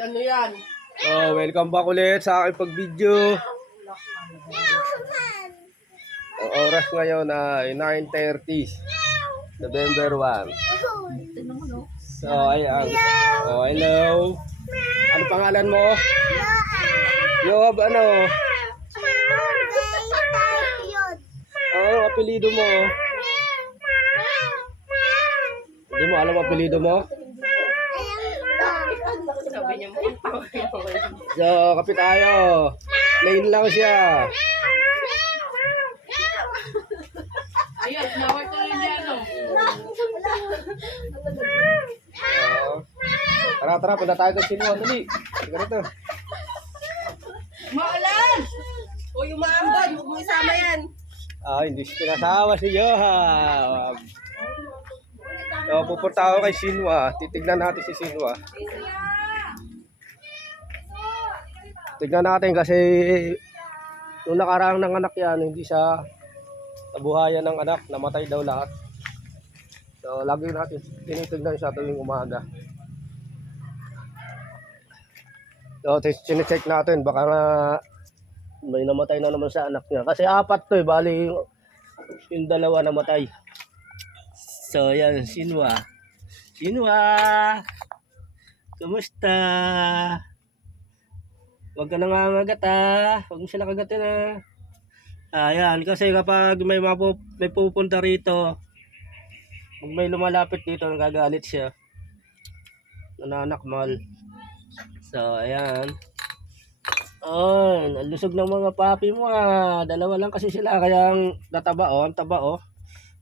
Ano yan? Oh, welcome back ulit sa aking pag-video. Ang oras ngayon ay 9:30, November 1. So, ayan. Oh, hello. Ano pangalan mo? Yoab, ano? Ano apelido mo? Hindi mo alam apelido mo? Sabi niya mo, So, kapit tayo. Plain lang siya. ayun, naway ko rin yan, no? Tara, punta tayo sa Sinuan. Dali. Ganito. Maalan! O yung maambon, huwag mo isama yan. Hindi siya pinasawa si Yohab. So, pupunta ako kay Sinwa. Titignan natin si Sinwa. Tignan natin kasi nung nakaraang ng anak yan, hindi siya nabuhayan ng anak. Namatay daw lahat. So, lagi natin tinitignan siya tuwing umaga. So, chinecheck natin. Baka nga may namatay na naman sa anak niya. Kasi apat to eh. Bali yung dalawa namatay. So, yan. Sinwa. Sinwa! Kumusta? Huwag ka nangangagat ha. Huwag mo sila kagatin ha. Ayan. Kasi kapag may pupunta rito, pag may lumalapit dito, nagagalit siya. Nananakmal. So, ayan. Oh, nalusog ng mga papi mo ah. Dalawa lang kasi sila. Kaya ang nataba oh. Ang taba oh.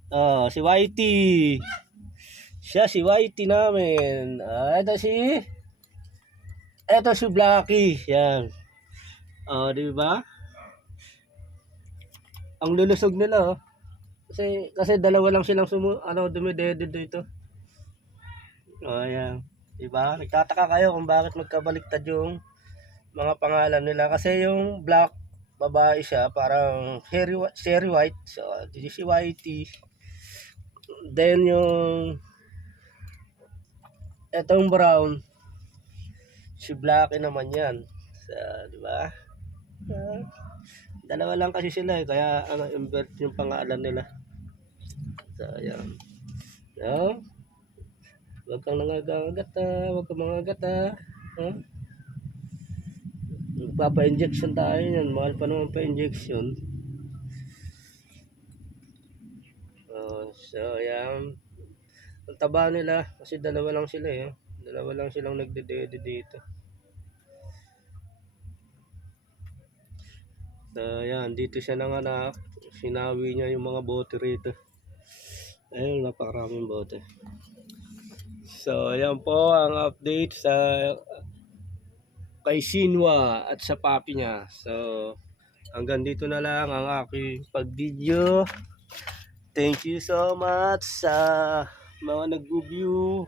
Oh, si Whitey. Siya si Whitey namin. Ito si Blackie. Yan. Oh, di ba? Ang lulusog nila oh. Kasi dalawa lang silang dumidede dito. Oh, yan. Di ba? Nagtataka kayo kung bakit magkabaliktad yung mga pangalan nila kasi yung Black babae siya, parang Sherry White. So, this si Whitey. Then yung etong brown si Blackie naman yan. So, di ba? Dalawa lang kasi sila eh, kaya invert yung pangalan nila. So, ayan. So, huwag kang nangangagat ha. Huwag kang mangagat ha. Huh? Magpapa-injection tayo yan. Mahal pa naman pa-injection. So, ayan. Ang taba nila. Kasi dalawa lang sila eh. Dalawa lang silang nagdedede dito. So, ayan. Dito siya nanganak. Sinawi niya yung mga bote rito. Ayun, napakaraming bote. So, ayan po ang update sa kay Sinwa at sa papi niya. So, hanggang dito na lang ang aking pag-video. Thank you so much sa mga nag-view.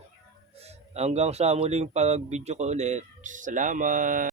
Hanggang sa muling pag-video ko ulit. Salamat!